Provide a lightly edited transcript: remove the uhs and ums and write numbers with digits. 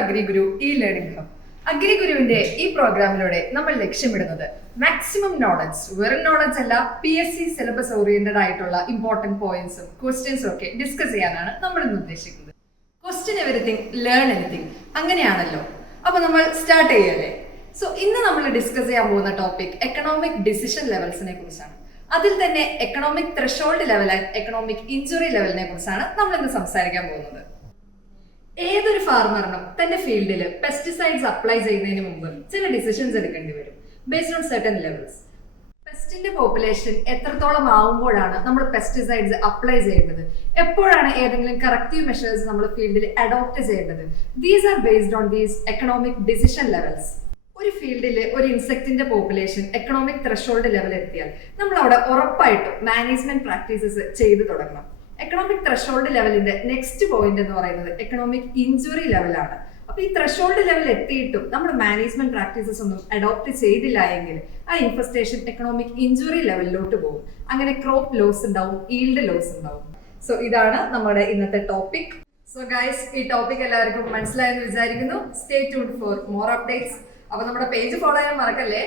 അഗ്രിഗുരു learning hub. അഗ്രിഗുരുവിന്റെ ഈ പ്രോഗ്രാമിലൂടെ നമ്മൾ ലക്ഷ്യമിടുന്നത് മാക്സിമം നോളജ്, വെറും നോളജ് അല്ല, PSC സിലബസ് ഓറിയന്റഡ് ആയിട്ടുള്ള ഇമ്പോർട്ടന്റ് പോയിന്റ്സും ക്വസ്റ്റ്യൻസും ഒക്കെ ഡിസ്കസ് ചെയ്യാനാണ് നമ്മൾ ഇന്ന് ഉദ്ദേശിക്കുന്നത്. ക്വസ്റ്റ്യൻ എവരിത്തിങ്, ലേൺ എനിത്തിങ്, അങ്ങനെയാണല്ലോ. അപ്പൊ നമ്മൾ സ്റ്റാർട്ട് ചെയ്യല്ലേ. സോ ഇന്ന് നമ്മൾ ഡിസ്കസ് ചെയ്യാൻ പോകുന്ന ടോപ്പിക് എക്കണോമിക് ഡിസിഷൻ ലെവൽസിനെ കുറിച്ചാണ്. അതിൽ തന്നെ economic threshold level and economic injury ലെവലിനെ കുറിച്ചാണ് നമ്മൾ ഇന്ന് സംസാരിക്കാൻ പോകുന്നത്. ഏതൊരു ഫാർമറിനും തന്റെ ഫീൽഡിൽ പെസ്റ്റിസൈഡ്സ് അപ്ലൈ ചെയ്യുന്നതിന് മുമ്പ് ചില ഡിസിഷൻസ് എടുക്കേണ്ടി വരും ബേസ്ഡ് ഓൺ സർട്ടൻ ലെവൽസ്. പെസ്റ്റിന്റെ പോപ്പുലേഷൻ എത്രത്തോളം ആവുമ്പോഴാണ് നമ്മൾ പെസ്റ്റിസൈഡ്സ് അപ്ലൈ ചെയ്യേണ്ടത്, എപ്പോഴാണ് ഏതെങ്കിലും കറക്റ്റീവ് മെഷേഴ്സ് നമ്മൾ ഫീൽഡിൽ അഡോപ്റ്റ് ചെയ്യേണ്ടത്, these are based on these economic decision levels. ഒരു ഫീൽഡിൽ ഒരു ഇൻസെക്ടിന്റെ പോപ്പുലേഷൻ എക്കണോമിക് ത്രെഷോൾഡ് ലെവൽ എത്തിയാൽ നമ്മൾ അവിടെ ഉറപ്പായിട്ടും മാനേജ്മെന്റ് പ്രാക്ടീസസ് ചെയ്തു തുടങ്ങണം. എക്കണോമിക് ത്രെഷോൾഡ് ലെവലിന്റെ നെക്സ്റ്റ് പോയിന്റ് എന്ന് പറയുന്നത് എക്കണോമിക് ഇഞ്ചുറി ലെവലാണ്. അപ്പൊ ഈ ത്രെഷോൾഡ് ലെവൽ എത്തിയിട്ടും നമ്മൾ മാനേജ്മെന്റ് പ്രാക്ടീസസ് ഒന്നും അഡോപ്റ്റ് ചെയ്തില്ല എങ്കിൽ ആ ഇൻഫെസ്റ്റേഷൻ എക്കണോമിക് ഇഞ്ചുറി ലെവലിലോട്ട് പോകും. അങ്ങനെ ക്രോപ്പ് ലോസ് ഉണ്ടാവും, ഈൽഡ് ലോസ് ഉണ്ടാവും. സോ ഇതാണ് നമ്മുടെ ഇന്നത്തെ ടോപ്പിക്. സോ ഗൈസ്, ഈ ടോപ്പിക് എല്ലാവർക്കും മനസ്സിലായെന്ന് വിചാരിക്കുന്നു. Stay tuned for more updates. അപ്പൊ നമ്മുടെ പേജ് ഫോളോ ചെയ്യാൻ മറക്കല്ലേ.